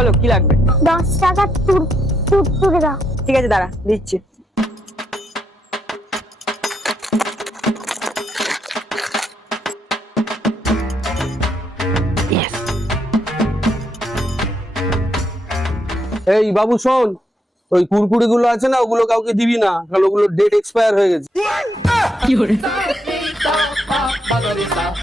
বলো কি লাগবে? 10 টাকা তুরতুরে দাও। ঠিক আছে দাঁড়া দিচ্ছি। এই বাবু শোন, ওই কুরকুরি গুলো আছে না, ওগুলো কাউকে দিবি না, কারণ ওগুলো ডেট এক্সপায়ার হয়ে গেছে।